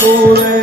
പോലെ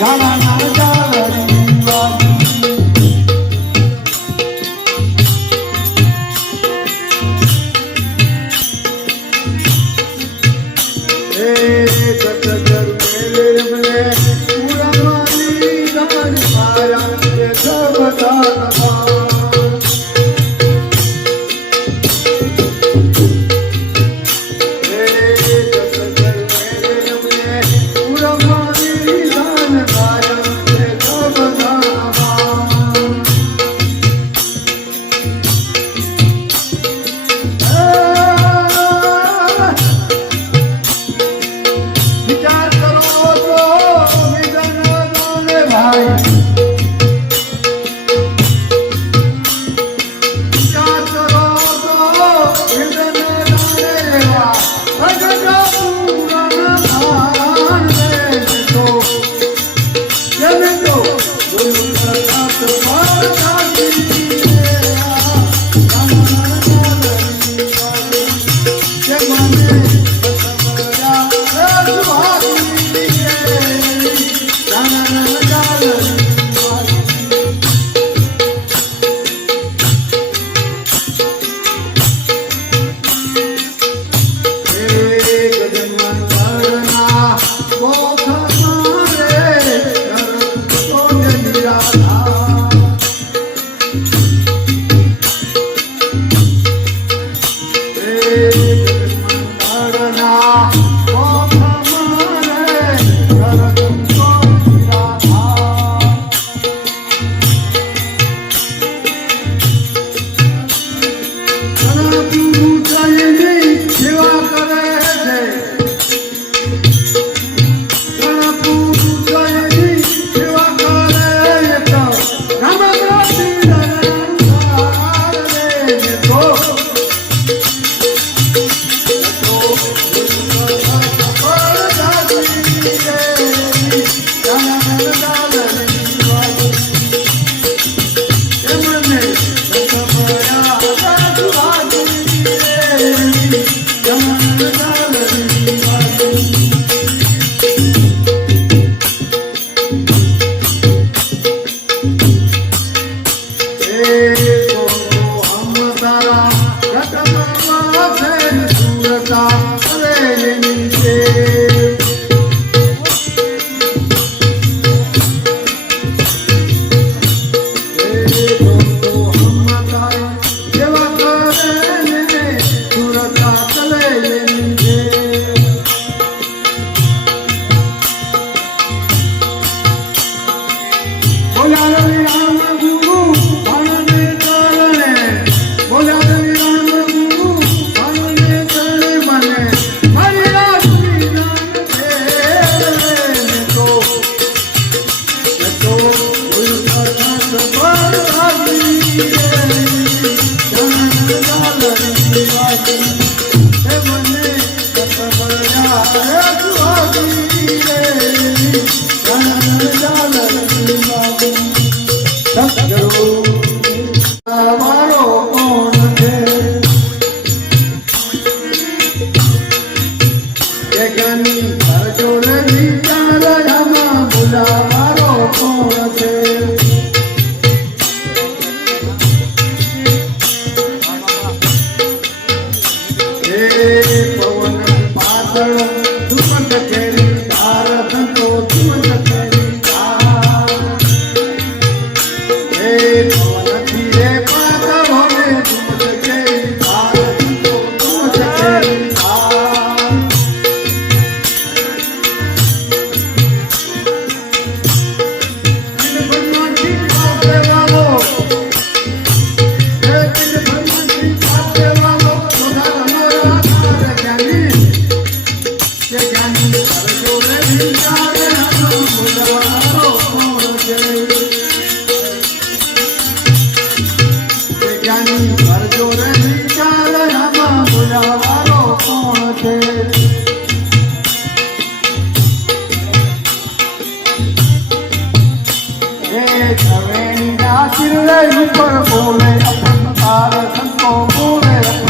Jana, Jana, Jana. Hallelujah. વેણી ના કિલ્લે ઉપર બોલે અપન તાર સંતો બોલે.